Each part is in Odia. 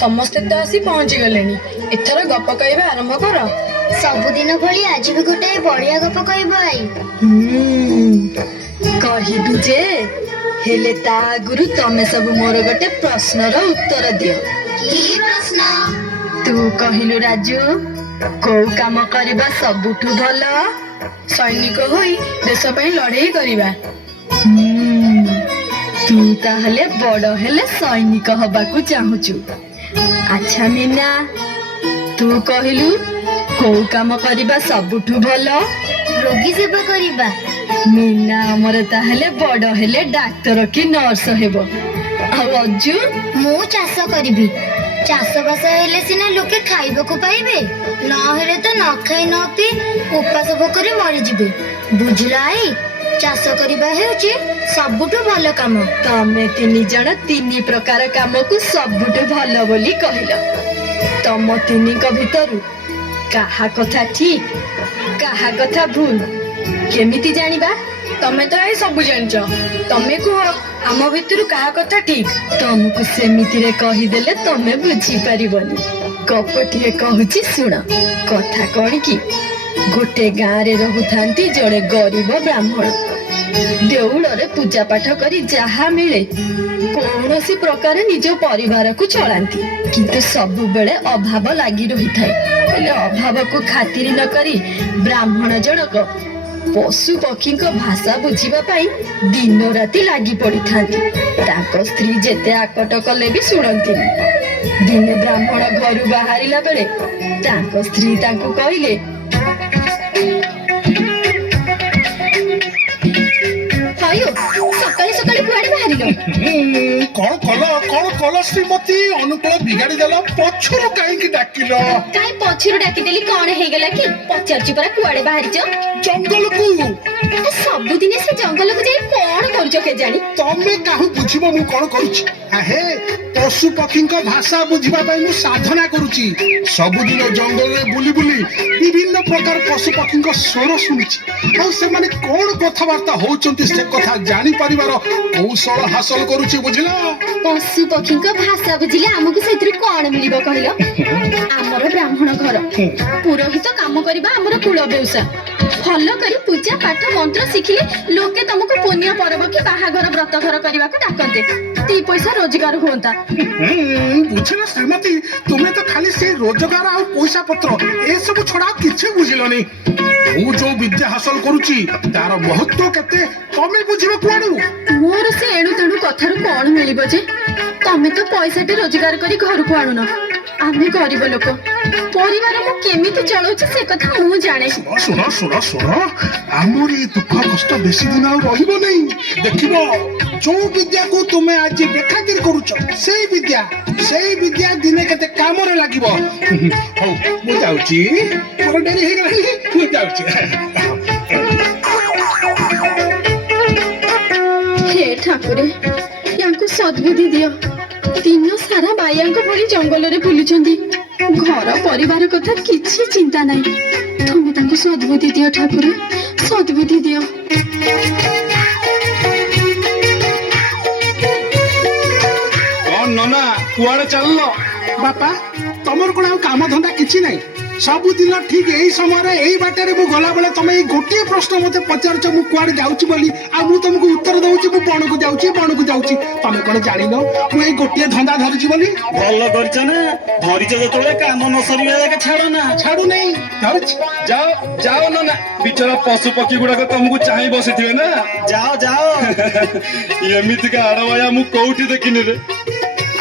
ସମସ୍ତେ ତ ଆସି ପହଞ୍ଚି ଗଲେଣି। ଏଥର ଗପ କହିବା ଆରମ୍ଭ କର। ସବୁଦିନ ଭଳି ଆଜି ବି ଗୋଟେ ବଢିଆ ଗପ କହିବ ଆଇ। କହିବି ଯେ, ହେଲେ ତା ଆଗରୁ ତମେ ସବୁ ମୋର ଗୋଟେ ପ୍ରଶ୍ନର ଉତ୍ତର ଦିଅ। କି ପ୍ରଶ୍ନ? ତୁ କହିଲୁ ରାଜୁ, କୋଉ କାମ କରିବା ସବୁଠୁ ଭଲ? ସୈନିକ ହୋଇ ଦେଶ ପାଇଁ ଲଢେଇ କରିବା। ତୁ ତାହେଲେ ବଡ ହେଲେ ସୈନିକ ହବାକୁ ଚାହୁଁଛୁ। ଆଚ୍ଛା ମୀନା, ତୁ କହିଲୁ କୋଉ କାମ କରିବା ସବୁଠୁ ଭଲ? ରୋଗୀ ସେବା କରିବା। ମୀନା ଆମର ତାହେଲେ ବଡ ହେଲେ ଡାକ୍ତର କି ନର୍ସ ହେବ। ଆଉ ଅଜୁ? ମୁଁ ଚାଷ କରିବି। ଚାଷବାସ ହେଲେ ସିନା ଲୋକେ ଖାଇବାକୁ ପାଇବେ, ନହେଲେ ତ ନ ଖାଇ ନ ପିଇ ଉପାସ ଭୋକରେ ମରିଯିବେ। ବୁଝିଲ ଆଇ, ଚାଷ କରିବା ହେଉଛି ସବୁଠୁ ଭଲ କାମ। ତମେ ତିନି ଜଣ ତିନି ପ୍ରକାର କାମକୁ ସବୁଠୁ ଭଲ ବୋଲି କହିଲ। ତମ ତିନିଙ୍କ ଭିତରୁ କାହା କଥା ଠିକ, କାହା କଥା ଭୁଲ କେମିତି ଜାଣିବା? ତମେ ତ ଏଇ ସବୁ ଜାଣିଛ। ତମେ କୁହ, ଆମ ଭିତରୁ କାହା କଥା ଠିକ? ତମକୁ ସେମିତିରେ କହିଦେଲେ ତମେ ବୁଝିପାରିବନି। ଗପଟିଏ କହୁଛି ଶୁଣ। କଥା କଣ କି, ଗୋଟେ ଗାଁରେ ରହୁଥାନ୍ତି ଜଣେ ଗରିବ ବ୍ରାହ୍ମଣ। ଦେଉଳରେ ପୂଜା ପାଠ କରି ଯାହା ମିଳେ କୌଣସି ପ୍ରକାରେ ନିଜ ପରିବାରକୁ ଚଳାନ୍ତି। କିନ୍ତୁ ସବୁବେଳେ ଅଭାବ ଲାଗି ରହିଥାଏ। ହେଲେ ଅଭାବକୁ ଖାତିର ନ କରି ବ୍ରାହ୍ମଣ ଜଣକ ପଶୁ ପକ୍ଷୀଙ୍କ ଭାଷା ବୁଝିବା ପାଇଁ ଦିନ ରାତି ଲାଗି ପଡିଥାନ୍ତି। ତାଙ୍କ ସ୍ତ୍ରୀ ଯେତେ ଆକଟ କଲେ ବି ଶୁଣନ୍ତିନି। ଦିନେ ବ୍ରାହ୍ମଣ ଘରୁ ବାହାରିଲା ବେଳେ ତାଙ୍କ ସ୍ତ୍ରୀ ତାଙ୍କୁ କହିଲେ, ସକାଳେ ସକାଳେ କୁଆଡେ ବାହାରିଲ? କଣ କଲ ଶ୍ରୀମତୀ? ଅନୁକୂଳ ବିଗାଡି ଦେଲ। ପଛରୁ କାହିଁକି ଡାକିଲ? କାହିଁ ପଛରୁ ଡାକିଦେଲି, କଣ ହେଇଗଲା କି? ପଚାରୁଛି ପରା, କୁଆଡେ ବାହାରିଛ? ଜଙ୍ଗଲକୁ। ସବୁଦିନେ ସେ ଜଙ୍ଗଲକୁ ଯାଇ କଣ କରୁଛ କେଜାଣି? ତମେ କାହୁ ବୁଝିବ ମୁଁ କଣ କରୁଛି? ହେ, ପଶୁ ପକ୍ଷୀଙ୍କ ଭାଷା ବୁଝିବା ପାଇଁ ମୁଁ ସାଧନା କରୁଛି। ସବୁଦିନ ଜଙ୍ଗଲରେ ବୁଲି ବୁଲି ବିଭିନ୍ନ ପ୍ରକାର ପଶୁ ପକ୍ଷୀଙ୍କ ସ୍ୱର ଶୁଣିଛି। ଆଉ ସେମାନେ କଣ କଥାବାର୍ତ୍ତା ହଉଛନ୍ତି ସେ କଥା ଜାଣିପାରିବାର କୌଶଳ ହାସଲ କରୁଛି। ବୁଝିଲ? ପଶୁ ପକ୍ଷୀଙ୍କ ଭାଷା ବୁଝିଲେ ଆମକୁ ସେଥିରୁ କଣ ମିଳିବ କହିଲ? ଆମର ବ୍ରାହ୍ମଣ ଘର, ପୁରୋହିତ କାମ କରିବା ଆମର କୁଳ ବେଉସା। ଭଲ କରି ପୂଜା ପାଠ ମନ୍ତ୍ର ଶିଖିଲେ ଲୋକେ ତମକୁ ପୁଣ୍ୟ ପର୍ବ କି ବାହାଘର ବ୍ରତ ଘର କରିବାକୁ ଡାକନ୍ତେ। ଦି ପଇସା ରୋଜଗାର ହୁଅନ୍ତା। ବୁଝିଲ ଶ୍ରୀମତୀ, ତୁମେ ତ ଖାଲି ସେ ରୋଜଗାର ଆଉ ପଇସା ପତ୍ର ଏସବୁ ଛଡା କିଛି ବୁଝିଲନି। ମୁଁ ଯୋଉ ବିଦ୍ୟା ହାସଲ କରୁଛି ତାର ମହତ୍ଵ କେତେ ତମେ ବୁଝିବ କୁଆଡୁ? ମୋର ସେ ଏଣୁ ତେଣୁ କଥାରୁ କଣ ମିଳିବ ଯେ? ତମେ ତ ପଇସାଟି ରୋଜଗାର କରି ଘରକୁ ଆଣୁନ। ଆମେ ଗରିବ ଲୋକ, ପରିବାର ମୁଁ କେମିତି ଚଳଉଛି ସେ କଥା ମୁଁ ଜାଣେ। ଶୁଣ, ଆମର ଏ ଦୁଃଖ କଷ୍ଟ ବେଶୀ ଦିନ ଆଉ ରହିବ ନାହିଁ। ଦେଖିବ, ଯୋଉ ବିଦ୍ୟାକୁ ତୁମେ ଆଜି ବେଖାତିର କରୁଛ ସେଇ ବିଦ୍ୟା ଦିନେ କେତେ କାମରେ ଲାଗିବ। ହଉ, ମୁଁ ଯାଉଛି, ମୋର ଡେରି ହେଇଗଲାଣି, ମୁଁ ଯାଉଛି। ହେ ଠାକୁରେ, ୟାଙ୍କୁ ସଦ୍ବୁଦ୍ଧି ଦିଅ। ଦିନ ସାରା ବାୟାଙ୍କ ଭଳି ଜଙ୍ଗଲରେ ବୁଲୁଛନ୍ତି। ଘର ପରିବାର କଥା କିଛି ଚିନ୍ତା ନାହିଁ। ତମେ ତାଙ୍କୁ ସଦ୍ବୁଦ୍ଧି ଦିଅ ଠାକୁରେ, ସଦ୍ବୁଦ୍ଧି ଦିଅ। କଣ ନନା, କୁଆଡେ ଚାଲିଲ? ବାପା, ତମର କଣ ଆଉ କାମ ଧନ୍ଦା କିଛି ନାହିଁ? ସବୁଦିନ ଠିକ ଏଇ ସମୟରେ ଏଇ ବାଟରେ ମୁଁ ଗଲାବେଳେ ତମେ ଏଇ ଗୋଟିଏ ପ୍ରଶ୍ନ ମତେ ପଚାରୁଛ, ମୁଁ କୁଆଡେ ଯାଉଛି ବୋଲି। ଆଉ ମୁଁ ତମକୁ ଉତ୍ତର ଦଉଛି ମୁଁ ବଣକୁ ଯାଉଛି। ତମେ କଣ ଜାଣିନ ମୁଁ ଏଇ ଗୋଟିଏ ଧନ୍ଦା ଧରିଛି ବୋଲି? ଭଲ କରିଛ ନା, ଧରିଛ ଯେତେବେଳେ କାମ ନ ସରିବା ଯାକେ ଛାଡ ନା। ଛାଡୁନେଇ, ଧରିଛି। ଯାଅ ନନା, ବିଚରା ପଶୁ ପକ୍ଷୀ ଗୁଡାକ ତମକୁ ଚାହିଁ ବସିଥିବେ ନା। ଯାଅ। ଏମିତିକା ଆଡବାୟା ମୁଁ କୋଉଠି ଦେଖିନି ରେ।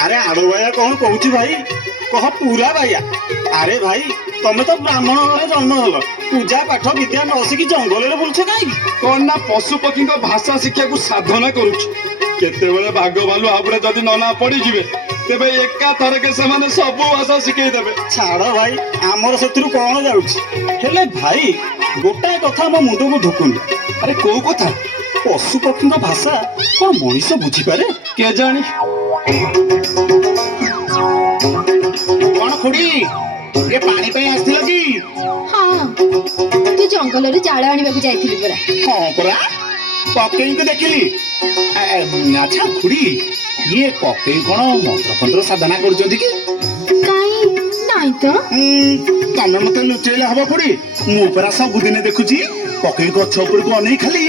ଆରେ ଆଡବାୟା କଣ କହୁଛି ଭାଇ, କହ ପୁରା ବାୟା। ଆରେ ଭାଇ, ତମେ ତ ବ୍ରାହ୍ମଣ ଘରେ ଜନ୍ମ ହେଲ, ପୂଜା ପାଠ ବିଦ୍ୟା ନ ଶିଖି ଜଙ୍ଗଲରେ ବୁଲୁଛ କାହିଁକି? କଣ ନା, ପଶୁ ପକ୍ଷୀଙ୍କ ଭାଷା ଶିକ୍ଷାକୁ ସାଧନା କରୁଛି। କେତେବେଳେ ବାଘ ଭାଲୁ ହାବୁଡେ ଯଦି ନନା ପଡିଯିବେ, ତେବେ ଏକା ଥରକେ ସେମାନେ ସବୁ ଭାଷା ଶିଖେଇ ଦେବେ। ଛାଡ ଭାଇ, ଆମର ସେଥିରୁ କଣ ଯାଉଛି। ହେଲେ ଭାଇ, ଗୋଟାଏ କଥା ମୋ ମୁଣ୍ଡକୁ ଢୁକୁନି। ଆରେ କୋଉ କଥା? ପଶୁ ପକ୍ଷୀଙ୍କ ଭାଷା କଣ ମଣିଷ ବୁଝିପାରେ? କେଜାଣି। କଣ ଖୁଡି, ଏ ପାଣି ପାଇଁ ଆସିଥିଲ କି? ହଁ, ତୁ ଜଙ୍ଗଲରୁ ଜାଳ ଆଣିବାକୁ ଯାଇଥିଲି ପରା। ହଁ ପରା, କକେଇଙ୍କୁ ଦେଖିଲି। ଆଚ୍ଛା ଖୁଡି, ଇଏ କକେଇ କଣ ମନ୍ତ୍ରଫନ୍ତ୍ର ସାଧନା କରୁଛନ୍ତି କି? କାଇଁ ନାଇଁ ତ। ତମେ ମତେ ଲୁଚେଇଲେ ହବ ଖୁଡି? ମୁଁ ପରା ସବୁଦିନେ ଦେଖୁଛି କକେଇ ଗଛ ଉପରକୁ ଅନେଇ ଖାଲି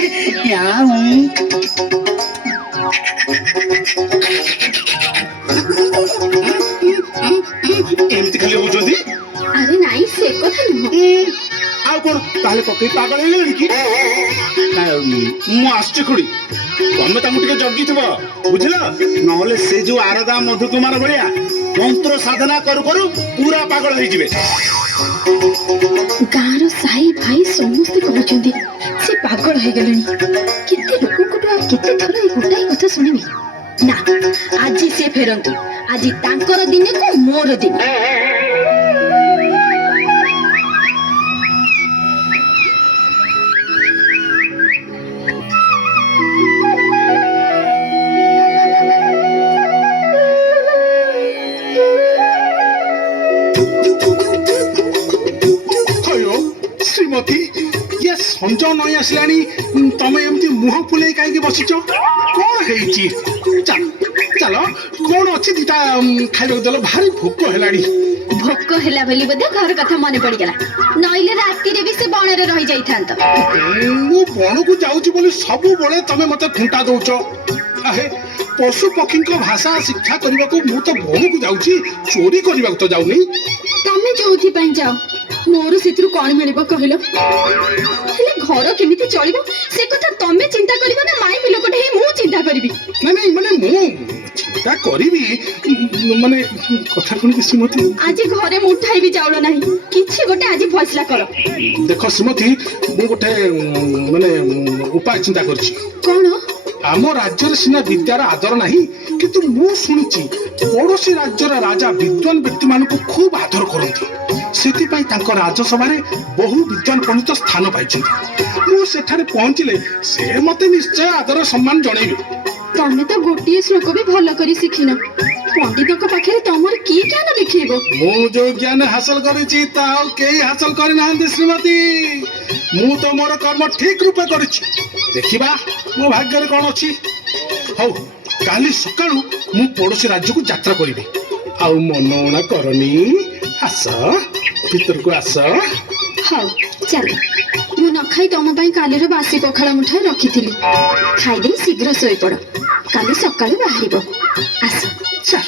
ଏମିତି ଖାଲି ହଉଛନ୍ତି। ଆରେ ନାଇଁ ସେ କଥା ନୁହଁ। ଆଉ କଣ ତାହେଲେ କକେଇ ପାଗଳ ହେଇଗଲେଣି କି? ମୁଁ ଆସୁଛି ଖୁଡି, ତମେ ତାଙ୍କୁ ଟିକେ ଜଗିଥିବ ବୁଝିଲ, ନହେଲେ ସେ ଯୋଉ ଆରଦା ମଧୁକୁମାର ଭଳିଆ ମନ୍ତ୍ର ସାଧନା କରୁ କରୁ ପୁରା ପାଗଳ ହେଇଯିବେ। ଗାଁର ସାହି ଭାଇ ସମସ୍ତେ କହୁଛନ୍ତି ସେ ପାଗଳ ହେଇଗଲେଣି। କେତେ ଲୋକଙ୍କଠୁ ଆଉ କେତେ ଥର ଏଇ ଗୋଟାଏ କଥା ଶୁଣିବି? ନା, ଆଜି ସେ ଫେରନ୍ତୁ। ଆଜି ତାଙ୍କର ଦିନକୁ ମୋର ଦିନ। ହ୍ୟାଲୋ ଶ୍ରୀମତୀ, ଇଏ ସଞ୍ଜ ନଈ ଆସିଲାଣି, ତମେ ଏମିତି ମୁହଁ ଫୁଲେଇ କାହିଁକି ବସିଛ? କଣ ହେଇଛି? ଚାଲ ଚାଲ, କଣ ଅଛି ଦିଟା ଖାଇବାକୁ ଦେଲ, ଭାରି ଭୋକ ହେଲାଣି। ଭୋକ ହେଲା ବୋଲି ବୋଧେ ଘର କଥା ମନେ ପଡିଗଲା। ନଇଲେ ରାତିରେ ବି ସେ ବଣରେ ରହିଯାଇଥାନ୍ତ। ମୁଁ ବଣକୁ ଯାଉଛି ବୋଲି ସବୁବେଳେ ତମେ ମତେ ଖୁଣ୍ଟା ଦଉଛ। ଆହେ, ପଶୁ ପକ୍ଷୀଙ୍କ ଭାଷା ଶିକ୍ଷା କରିବାକୁ ମୁଁ ତ ବଣକୁ ଯାଉଛି, ଚୋରି କରିବାକୁ ତ ଯାଉନି। ତମେ ଯୋଉଥିପାଇଁ ଯାଅ, ମୋର ସେଥିରୁ କଣ ମିଳିବ କହିଲ? ହେଲେ ଘର କେମିତି ଚଳିବ ସେ କଥା ତମେ ଚିନ୍ତା କରିବ ନା ମାଇପି ଲୋକଟେ ହେଇ ମୁଁ ଚିନ୍ତା କରିବି? ନାଇଁ ମାନେ ମୁଁ ଚିନ୍ତା କରିବି, ମାନେ କଥା କଣ କି ଶ୍ରୀମତୀ? ଆଜି ଘରେ ମୁଠାଏ ବି ଚାଉଳ ନାହିଁ। କିଛି ଗୋଟେ ଆଜି ଫଇସଲା କର। ଦେଖ ଶ୍ରୀମତୀ, ମୁଁ ଗୋଟେ ମାନେ ଉପାୟ ଚିନ୍ତା କରିଛି। କଣ? ଆମ ରାଜ୍ୟରେ ସିନା ବିଦ୍ୟାର ଆଦର ନାହିଁ, କିନ୍ତୁ ମୁଁ ଶୁଣିଛି ପଡୋଶୀ ରାଜ୍ୟର ରାଜା ବିଦ୍ୱାନ ବ୍ୟକ୍ତି ମାନଙ୍କୁ ଖୁବ ଆଦର କରନ୍ତି। ସେଥିପାଇଁ ତାଙ୍କ ରାଜସଭାରେ ବହୁ ବିଦ୍ୱାନ ପଣ୍ଡିତ ସ୍ଥାନ ପାଇଛନ୍ତି। ମୁଁ ସେଠାରେ ପହଞ୍ଚିଲେ ସେ ମତେ ନିଶ୍ଚୟ ଆଦର ସମ୍ମାନ ଜଣେଇବେ। ତମେ ତ ଗୋଟିଏ ଶ୍ଲୋକ ବି ଭଲ କରି ଶିଖିନ। ପଣ୍ଡିତଙ୍କ ପାଖରେ ତମର କି ଜ୍ଞାନ ଦେଖେଇବ? ମୁଁ ଯୋଉ ଜ୍ଞାନ ହାସଲ କରିଛି ତା ଆଉ କେହି ହାସଲ କରିନାହାନ୍ତି ଶ୍ରୀମତୀ। ମୁଁ ତ ମୋର କର୍ମ ଠିକ ରୂପେ କରିଛି। ଦେଖିବା ମୋ ଭାଗ୍ୟରେ କଣ ଅଛି। ହଉ, କାଲି ସକାଳୁ ମୁଁ ପଡୋଶୀ ରାଜ୍ୟକୁ ଯାତ୍ରା କରିବି। ଆଉ ମନ ଉଣା କରନି, ଆସ ଭିତରକୁ ଆସ। ହଉ ଚାଲ। ମୁଁ ନ ଖାଇ ତମ ପାଇଁ କାଲିର ବାସି ପଖାଳ ମୁଠାଏ ରଖିଥିଲି। ଖାଇଦେଇ ଶୀଘ୍ର ଶୋଇପଡ, କାଲି ସକାଳୁ ବାହାରିବ। ଆସ। ଚାଲ।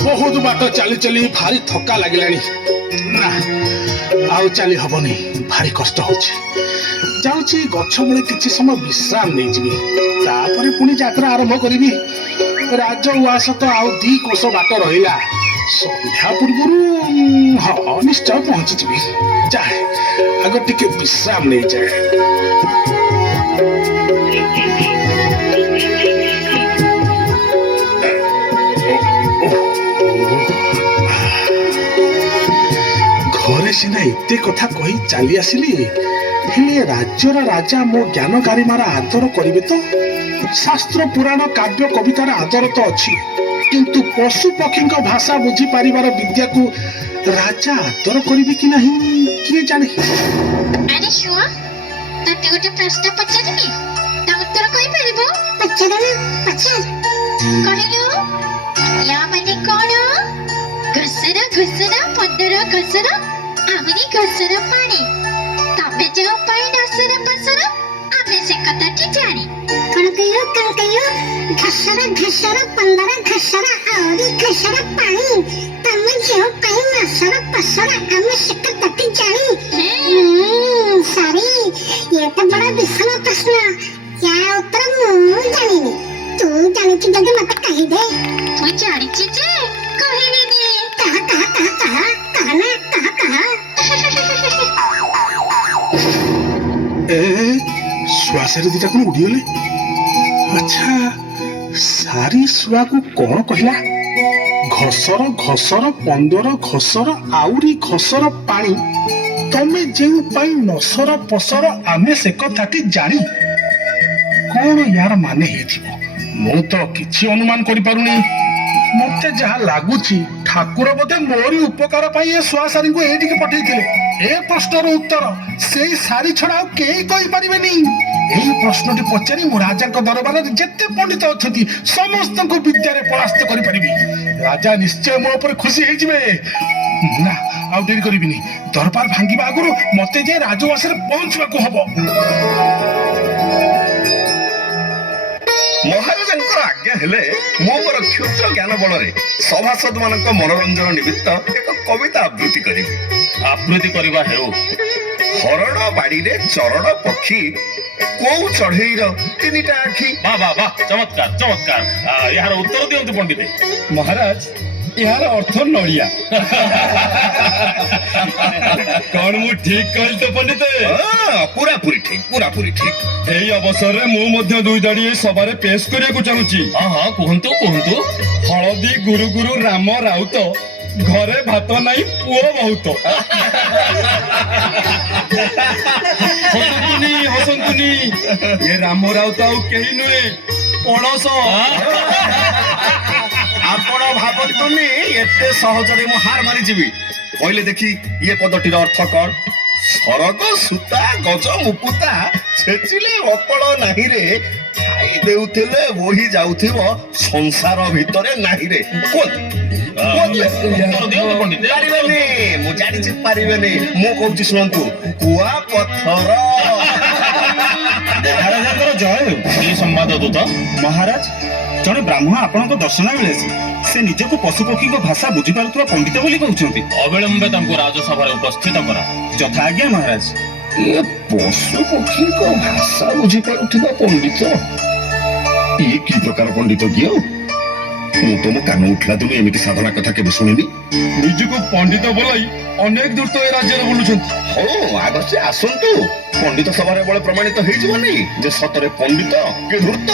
ବହୁତ ବାଟ ଚାଲି ଚାଲି ଭାରି ଥକା ଲାଗିଲାଣି। ନା, ଆଉ ଚାଲି ହବନି, ଭାରି କଷ୍ଟ ହଉଛି। ଯାଉଛି ଗଛ ମୂଳେ କିଛି ସମୟ ବିଶ୍ରାମ ନେଇଯିବି, ତାପରେ ପୁଣି ଯାତ୍ରା ଆରମ୍ଭ କରିବି। ରାଜ ଉଆସ ତ ଆଉ 2 କୋଶ ବାଟ ରହିଲା। ସନ୍ଧ୍ୟା ପୂର୍ବରୁ ହଁ ନିଶ୍ଚୟ ପହଞ୍ଚିଯିବି। ଯାଏ, ଆଗ ଟିକେ ବିଶ୍ରାମ ନେଇଯାଏ। ଘରେ ସିନା ଏତେ କଥା କହି ଚାଲି ଆସିଲି, ହେଲେ ରାଜ୍ୟର ରାଜା ମୋ ଜ୍ଞାନ ଗାରିମାର ଆଦର କରିବେ ତ? ଶାସ୍ତ୍ର ପୁରାଣ କାବ୍ୟ କବିତାର ଆଦର ତ ଅଛି, କିନ୍ତୁ ପଶୁ ପକ୍ଷୀଙ୍କ ଭାଷା ବୁଝିପାରିବାର ବିଦ୍ୟାକୁ ରାଜା ଆଦର କରିବେ କି ନାହିଁ କିଏ ଜାଣେ। ଆରେ ଶୁଣ, ତତେ ଗୋଟେ ପ୍ରଶ୍ନ ପଚାରିବି, ତା ଉତ୍ତର କହିପାରିବ? ପଚାର ନା, ପଚାର। କହିଲୁ, ୟା ମାନେ କଣ? ଘସର ଘସର 15 ଘସର, ଆହୁରି ଘସର ପାଣି। ତମେ ଯେଉଁ ପାଣି ଘସର ପସର, ଆମେ ସେ କଥାଟି ଜାଣି। କଣ କହିଲୁ, କଣ କହିଲୁ? ଘସର ଘସର 15 ଘସର, ଆହୁରି ଘସର ପାଣି। ତମେ ଯେଉଁ ପାଣି ଘସର ପସର, ଆମେ ସେ କଥାଟି ଜାଣି। ସରି, ये तो बड़ा विषम प्रश्न। या उत्तर ମୁଁ ଜାଣିନି। ତୁ ଜାଣିଛୁ ଯଦି ମତେ କହିଦେ। ମୁଁ ଜାଣିଛି ଯେ କହିବିନି। କହ କହ କହ କହ କହ ନା କହ କହ। ବାସରେ ଦିଟା କଣ ଉଡିଗଲେ? ଆଚ୍ଛା, ସାରି ଶୁଆକୁ କଣ କହିଲା? ଘସର ଘସର 15 ଘସର ଆଉରି ଘସର ପାଣି, ତମେ ଯେଉଁ ପାଇଁ ନସର ପସର ଆମେ ସେ କଥାଟି ଜାଣି। କଣ ୟାର ମାନେ ହେଇଥିବ? ମୁଁ ତ କିଛି ଅନୁମାନ କରିପାରୁନି। ମତେ ଯାହା ଲାଗୁଛି ଠାକୁର ବୋଧେ ମୋରି ଉପକାର ପାଇଁ ଏ ଶୁଆ ଶାରୀଙ୍କୁ ଏଇଠିକି ପଠେଇଥିଲେ। ଏ ପ୍ରଶ୍ନର ଉତ୍ତର ସେଇ ଶାରୀ ଛଡା ଆଉ କେହି କହିପାରିବେନି। ଏହି ପ୍ରଶ୍ନଟି ପଚାରି ମୁଁ ରାଜାଙ୍କ ଦରବାରରେ ଯେତେ ପଣ୍ଡିତ ଅଛନ୍ତି ସମସ୍ତଙ୍କୁ ବିଦ୍ୟାରେ ପରାସ୍ତ କରିପାରିବି। ରାଜା ନିଶ୍ଚୟ ମୋ ଉପରେ ଖୁସି ହେଇଯିବେ। ନା, ଆଉ ଡେରି କରିବିନି। ଦରବାର ଭାଙ୍ଗିବା ଆଗରୁ ମତେ ଯେ ରାଜଉଆସରେ ପହଞ୍ଚିବାକୁ ହବ। ମହାରାଜାଙ୍କର ଆଜ୍ଞା ହେଲେ ମୁଁ ମୋର କ୍ଷୁଦ୍ର ଜ୍ଞାନ ବଳରେ ସଭାସଦ ମାନଙ୍କ ମନୋରଞ୍ଜନ ନିମିତ୍ତ ଏକ କବିତା ଆବୃତ୍ତି କରିବି। ଆବୃତ୍ତି କରିବା ହେଉ। ହରଣ ବାଡିରେ ଚରଣ ପକ୍ଷୀ, କୋଉ ଚଢେଇର 3ଟା ଆଖି। ବାଃ ବାଃ ବାଃ, ଚମତ୍କାର ଚମତ୍କାର। ଏହାର ଉତ୍ତର ଦିଅନ୍ତୁ ପଣ୍ଡିତେ। ମହାରାଜ, ଏହାର ଅର୍ଥ ନଡ଼ିଆ। କଣ ମୁଁ ଠିକ କହିଲି ତ ପଣ୍ଡିତ? ପୁରାପୁରି ଠିକ, ପୁରାପୁରି ଠିକ। ଏଇ ଅବସରରେ ମୁଁ ମଧ୍ୟ 2 ଧାଡ଼ି ଏ ସଭାରେ ପେଶ କରିବାକୁ ଚାହୁଁଛି। ହଁ ହଁ, କୁହନ୍ତୁ କୁହନ୍ତୁ। ହଳଦୀ ଗୁରୁ ଗୁରୁ ରାମ ରାଉତ, ଘରେ ଭାତ ନାହିଁ ପୁଅ ବହୁତ। ହସନ୍ତୁନି ହସନ୍ତୁନି, ଏ ରାମ ରାଉତ ଆଉ କେହି ନୁହେଁ, ପଣସ। ଆପଣ ଭାବନ୍ତୁନି ଏତେ ସହଜରେ ମୁଁ ହାର ମାରିଯିବି। କହିଲେ ଦେଖି, ଇଏ ପଦଟିର ଅର୍ଥ କଣ? ସରଗ ସୂତା ଗଜ ମୁକୁତା, ଛେଚିଲେ ଅକଳ ନାହିଁରେ, ଖାଇ ଦେଉଥିଲେ ବୋହି ଯାଉଥିବ ସଂସାର ଭିତରେ ନାହିଁରେ। ଉତ୍ତର ଦିଅନ୍ତୁ ପଣ୍ଡିତେ। ପାରିବେନି, ମୁଁ ଜାଣିଛି ପାରିବେନି। ମୁଁ କହୁଛି ଶୁଣନ୍ତୁ, କୁଆ ପଥର। ମହାରାଜାଙ୍କର ଜୟ ହେଉ। ଶ୍ରୀ ସମ୍ବାଦ ଦୂତ। ମହାରାଜ, ଜଣେ ବ୍ରାହ୍ମଣ ଆପଣଙ୍କ ଦର୍ଶନ ବେଳେ ସେ ନିଜକୁ ପଶୁପକ୍ଷୀଙ୍କ ଭାଷା ବୁଝିପାରୁଥିବା ପଣ୍ଡିତ ବୋଲି କହୁଛନ୍ତି। ଅବିଳମ୍ବେ ତାଙ୍କୁ ରାଜସଭାରେ ଉପସ୍ଥିତ କର। ଯଥା ଆଜ୍ଞା ମହାରାଜ। ଏ ପଶୁ ପକ୍ଷୀଙ୍କ ଭାଷା ବୁଝିପାରୁଥିବା ପଣ୍ଡିତ, ଇଏ କି ପ୍ରକାର ପଣ୍ଡିତ କି? ଆଉ ମୁଁ ତ ମୋ କାନ ଉଠିଲା ଦିନୁ ଏମିତି ସାଧନା କଥା କେବେ ଶୁଣିନି। ନିଜକୁ ପଣ୍ଡିତ ବୋଲାଇ ଅନେକ ଦୂର ତ ଏ ରାଜ୍ୟରେ ବୁଲୁଛନ୍ତି। ହଉ, ଆଗ ସେ ଆସନ୍ତୁ। ପଣ୍ଡିତ ସଭାରେ ବଳେ ପ୍ରମାଣିତ ହେଇଯିବନି ଯେ ସତରେ ପଣ୍ଡିତ କି ଧୂର୍ତ୍ତ।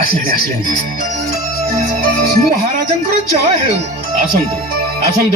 ଆସିଲେଣି ଆସିଲେଣି। ମହାରାଜାଙ୍କର ଜୟ ହେଉ। ଆସନ୍ତୁ ଆସନ୍ତୁ